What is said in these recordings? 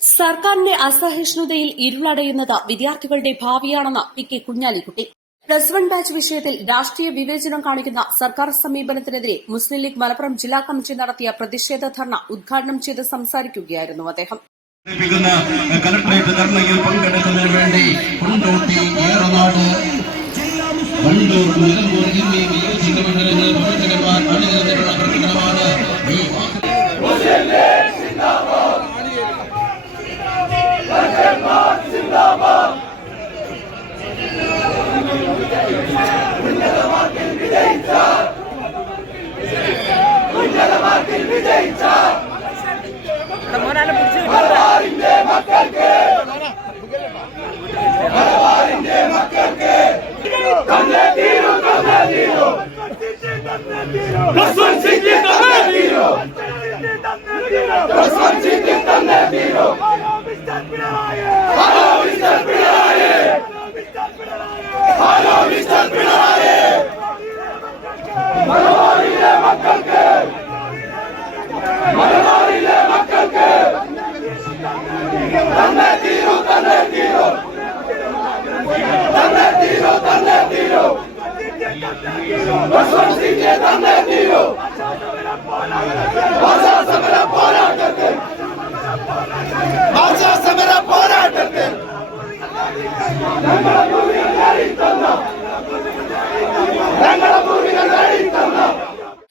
സർക്കാരിന്റെ അസഹിഷ്ണുതയിൽ ഇരുളടയുന്നത് വിദ്യാർത്ഥികളുടെ ഭാവിയാണെന്ന് P K. Kunhalikutty. +1 batch വിഷയത്തിൽ രാഷ്ട്രീയ വിവേചനം കാണിക്കുന്ന സർക്കാർ സമീപനത്തിനെതിരെ മുസ്ലിം ലീഗ് മലപ്പുറം ജില്ലാ കമ്മിറ്റി നടത്തിയ പ്രതിഷേധ ധർണ ഉദ്ഘാടനം ചെയ്ത് സംസാരിക്കുകയായിരുന്നു അദ്ദേഹം. കലക്ടറേറ്റ് ധർണയിൽ പങ്കെടുക്കുന്നതിന് വേണ്ടി കൊണ്ടോട്ടി, ഏറനാട്, വണ്ടൂർ, നിലമ്പൂർ എന്നീ നിയോജക മണ്ഡലങ്ങളിൽ പ്രവർത്തകന്മാർ അണിനിരന്നിട്ടുള്ള പ്രകടനമാണ് ഈ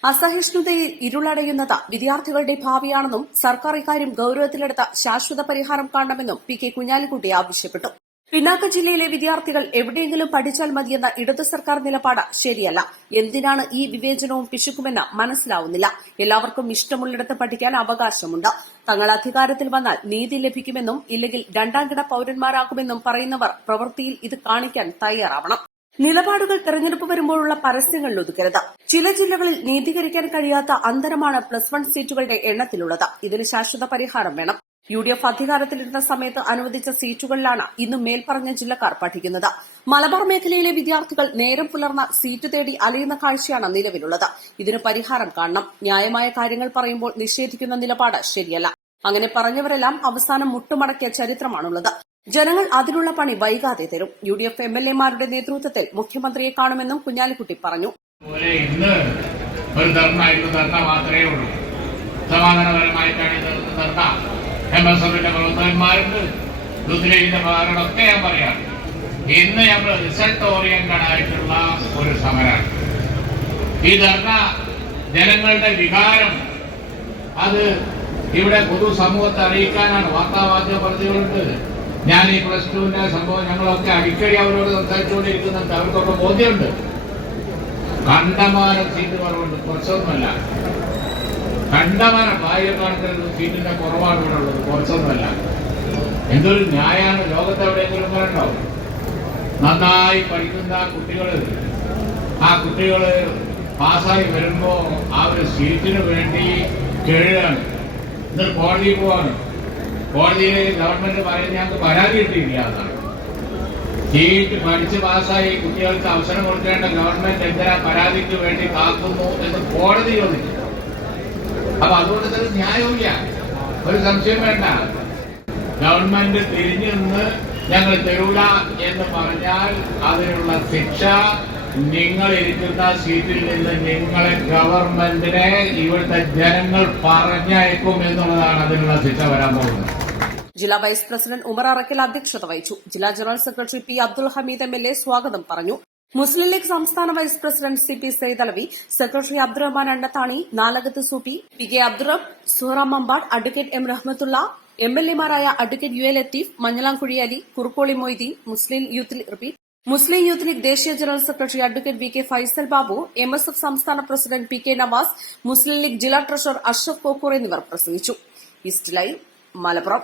അസഹിഷ്ണുതയിൽ ഇരുളടയുന്നത് വിദ്യാർത്ഥികളുടെ ഭാവിയാണെന്നും സർക്കാർ ഇക്കാര്യം ഗൌരവത്തിലെടുത്ത് ശാശ്വത പരിഹാരം കാണണമെന്നും പി.കെ. കുഞ്ഞാലിക്കുട്ടി ആവശ്യപ്പെട്ടു. പിന്നാക്ക ജില്ലയിലെ വിദ്യാർത്ഥികൾ എവിടെയെങ്കിലും പഠിച്ചാൽ മതിയെന്ന ഇടതു സർക്കാർ നിലപാട് ശരിയല്ല. എന്തിനാണ് ഈ വിവേചനവും പിശുക്കുമെന്ന് മനസ്സിലാവുന്നില്ല. എല്ലാവർക്കും ഇഷ്ടമുള്ളിടത്ത് പഠിക്കാൻ അവകാശമുണ്ട്. തങ്ങൾ അധികാരത്തിൽ വന്നാൽ നീതി ലഭിക്കുമെന്നും ഇല്ലെങ്കിൽ രണ്ടാംകിട പൌരന്മാരാകുമെന്നും പറയുന്നവർ പ്രവൃത്തിയിൽ ഇത് കാണിക്കാൻ തയ്യാറാവണം. നിലപാടുകൾ തെരഞ്ഞെടുപ്പ് വരുമ്പോഴുള്ള പരസ്യങ്ങളിൽ ഒതുക്കരുത്. ചില ജില്ലകളിൽ നീതീകരിക്കാൻ കഴിയാത്ത അന്തരമാണ് +1 സീറ്റുകളുടെ എണ്ണത്തിലുള്ളത്. ഇതിന് ശാശ്വത പരിഹാരം വേണം. UDF അധികാരത്തിലിരുന്ന സമയത്ത് അനുവദിച്ച സീറ്റുകളിലാണ് ഇന്ന് മേൽപ്പറഞ്ഞ ജില്ലക്കാർ പഠിക്കുന്നത്. മലബാർ മേഖലയിലെ വിദ്യാർത്ഥികൾ നേരം പുലർന്ന സീറ്റ് തേടി അലയുന്ന കാഴ്ചയാണ് നിലവിലുള്ളത്. ഇതിന് പരിഹാരം കാണണം. ന്യായമായ കാര്യങ്ങൾ പറയുമ്പോൾ നിഷേധിക്കുന്ന നിലപാട് ശരിയല്ല. അങ്ങനെ പറഞ്ഞവരെല്ലാം അവസാനം മുട്ടുമടക്കിയ ചരിത്രമാണുള്ളത്. ജനങ്ങൾ അതിനുള്ള പണി വൈകാതെ തരും. UDF MLA-മാരുടെ നേതൃത്വത്തിൽ മുഖ്യമന്ത്രിയെ കാണുമെന്നും കുഞ്ഞാലിക്കുട്ടി പറഞ്ഞു. ഇന്ന് ഒരു ധർണ മാത്രമേ ഉള്ളൂ. സമാധാനപരമായിട്ടാണ് ധർണ. MSFന്റെ പ്രവർത്തകന്മാരുണ്ട്, യൂത്ത് ലീഗിന്റെ ഭാഗങ്ങളൊക്കെ ഞാൻ പറയാം. ഇന്ന് നമ്മൾ റിസൾട്ട് ഓറിയന്റഡ് ആയിട്ടുള്ള ഒരു സമരമാണ്. ഈ ധർണ ജനങ്ങളുടെ വികാരം അത് ഇവിടെ പൊതുസമൂഹത്തെ അറിയിക്കാനാണ്. വാർത്താമാധ്യമ പ്രതികളുണ്ട്. ഞാൻ ഈ +2ന്റെ സംഭവം ഞങ്ങളൊക്കെ അടിക്കടി അവരോട് സംസാരിച്ചുകൊണ്ടിരിക്കുന്നുണ്ട്. അവർക്കൊക്കെ ബോധ്യമുണ്ട്. കണ്ടമാനം സീറ്റ് കുറവുണ്ട്, കുറച്ചൊന്നുമല്ല. കണ്ടമാനം ആയിരക്കണക്കിന് സീറ്റിന്റെ കുറവാണ് ഇവിടെ ഉള്ളത്, കുറച്ചൊന്നുമല്ല. എന്തൊരു ന്യായമാണ്. ലോകത്ത് എവിടെയെങ്കിലും ഉണ്ടാവും. നന്നായി പഠിക്കുന്ന ആ കുട്ടികള് പാസ്സായി വരുമ്പോ ആ ഒരു സീറ്റിന് വേണ്ടി കേഴുകയാണ്. ഇന്ന് കോടതി പോവാണ്. കോടതിയിൽ ഗവൺമെന്റ് പറയുന്നത് ഞങ്ങൾക്ക് പരാതി കിട്ടിയില്ല എന്നാണ്. സീറ്റ് പഠിച്ച് പാസ്സായി കുട്ടികൾക്ക് അവസരം കൊടുക്കേണ്ട ഗവൺമെന്റ് എന്തിനാ പരാതിക്ക് വേണ്ടി കാക്കുന്നു എന്ന് കോടതി ചോദിച്ചു. അപ്പൊ അതുകൊണ്ട് തന്നെ ന്യായമില്ല, ഒരു സംശയം വേണ്ട. ഗവൺമെന്റ് തിരിഞ്ഞു നിന്ന് ഞങ്ങൾ തരൂല എന്ന് പറഞ്ഞാൽ അതിനുള്ള ശിക്ഷ നിങ്ങൾ ഇരിക്കുന്ന സീറ്റിൽ നിന്ന് നിങ്ങളെ ഗവൺമെന്റിനെ ഇവിടുത്തെ ജനങ്ങൾ പറഞ്ഞയക്കും എന്നുള്ളതാണ് അതിനുള്ള ശിക്ഷ വരാൻ പോകുന്നത്. ജില്ലാ വൈസ് പ്രസിഡന്റ് ഉമർ അറക്കൽ അധ്യക്ഷത വഹിച്ചു. ജില്ലാ general secretary P. Abdul Hameed MLA സ്വാഗതം പറഞ്ഞു. മുസ്ലിം ലീഗ് സംസ്ഥാന vice president CP Saidalavi, secretary Abdurahman Andathani, Nalakath Sooty, PK Abdurab, Suhara Mampad, advocate M. Rahmathulla, MLA-മാരായ advocate UA Latheef, Manjalamkuzhi Ali, Kurukkoli Moideen, Muslim youth League ദേശീയ general secretary advocate VK Faisal Babu, MSF സംസ്ഥാന പ്രസിഡന്റ് PK നവാസ്, മുസ്ലിം ലീഗ് ജില്ലാ ട്രഷറർ അഷ്റഫ് കോക്കൂർ എന്നിവർ പ്രസംഗിച്ചു. East Live, Malappuram.